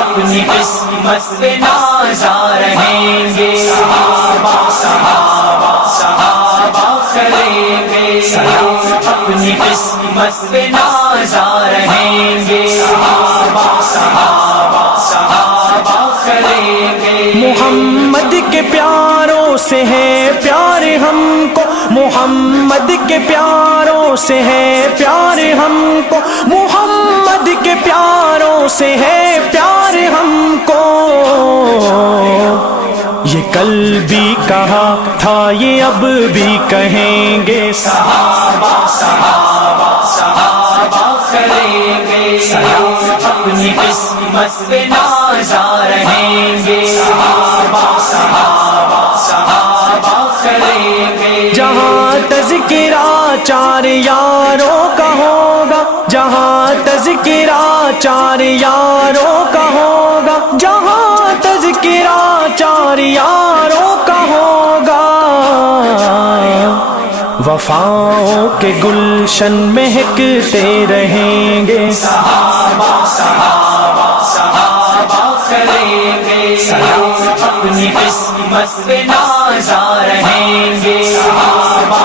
اپنی قسمت پہ نازا رہیں گے، صحابہ کریں گے، اپنی قسمت پہ نازا رہیں گے، صحابہ کریں گے۔ محمد کے پیاروں سے ہے پیار ہم کو، محمد کے پیاروں سے ہے پیار ہم کو، محمد کے پیاروں سے ہے پیار ہم کو۔ یہ کل بھی کہا تھا یہ اب بھی کہیں گے، صحابہ کریں گے، اپنی قسمت پہ نازا رہیں گے، صحابہ کریں گے۔ جہاں تذکرہ چار یاروں کا ہوگا، جہاں تذکرہ چار یاروں کا ہوگا، جہاں تذکرہ چار یاروں کا ہوگا، وفاؤں کے گلشن مہکتے رہیں گے، صحابہ کریں گے، اپنی قسمت پہ نازا رہیں گے، صحابہ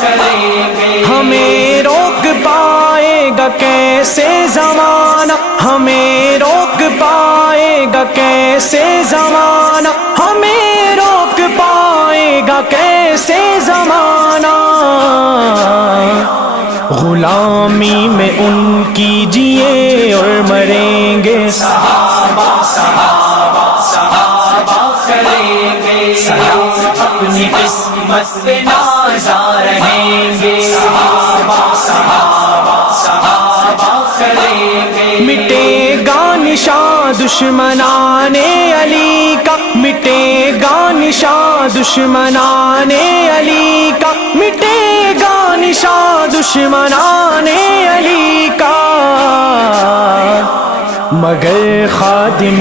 کریں گے۔ ہمیں روک پائے گا کیسے زمانہ، ہمیں روک پائے گا کیسے زمانہ، ہمیں روک پائے گا کیسے زمانہ، غلامی میں ان کی جیے اور مریں گے، صحابہ کریں گے، اپنی قسمت پہ نازا رہیں گے، صحابہ کریں گے۔ مٹے گا نشان دشمنان علی کا، مٹے گا نشان دشمنان علی کا، مٹے گا نشان دشمنان علی کا، مگر خادم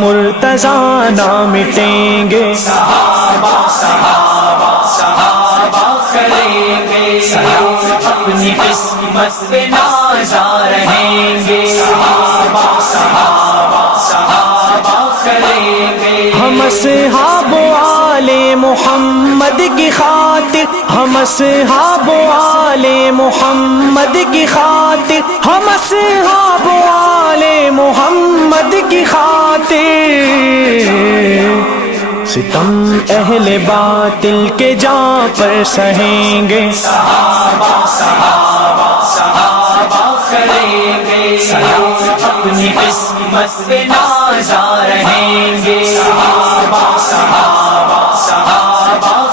مرتضیٰ نہ مٹیں گے، صحابہ کریں گے، اپنی قسمت پہ نازا رہیں گے، صحابہ کریں گے۔ ہم اصحاب آل محمد کی خاطر، ہم اصحاب آل محمد کی خاطر، ہم اصحاب آل محمد کی خاطر، ستم اہل باطل کے جاں پر سہیں گے، صحابہ کریں گے، اپنی قسمت پہ نازا رہیں گے، صحابہ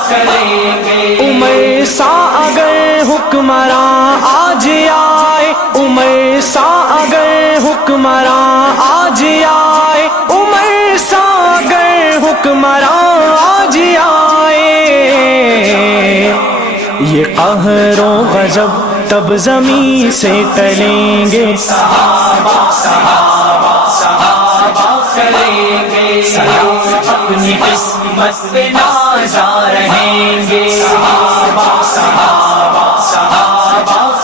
کریں گے۔ عمر سا اگر حکمراں آج آئے، عمر سا اگر حکمراں آج آئے، عمر سا اگر حکمراں آج آئے، یہ قہر و غضب تب زمین سے ٹلیں گے، صحابہ کریں گے، اپنی قسمت پہ نازا رہیں گے، صحابہ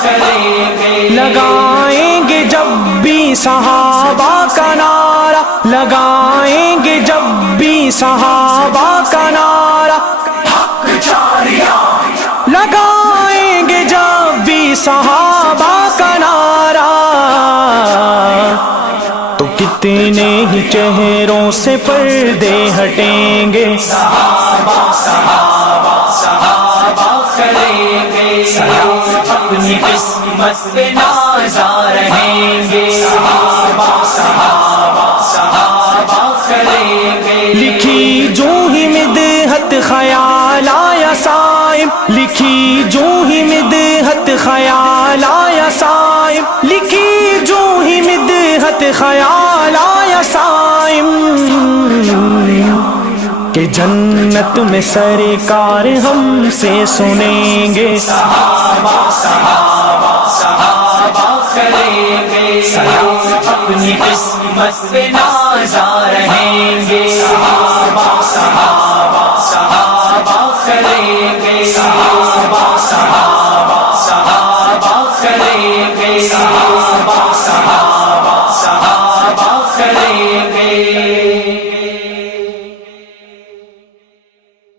کریں گے۔ لگائیں گے جب بھی صحابہ کا نعرہ، لگائیں گے جب بھی صحابہ کا نعرہ، حق جاریہ، لگائیں گے جب بھی صحابہ کا نعرہ، تو کتنے ہی چہروں سے پردے ہٹیں گے، صحابہ کریں گے، اپنی قسمت پہ نازا رہیں گے، صحابہ کریں گے۔ لکھی جو ہی مدحت خیال آیا صائم، لکھی جو ہی مدحت خیال آیا صائم، لکھی جو ہی مدحت خیال آیا صائم، کہ جنت میں سرکار ہم سے سنیں گے، صحابہ قسمت پہ نازا رہیں گے صحابہ صحابہ صحابہ کریں گے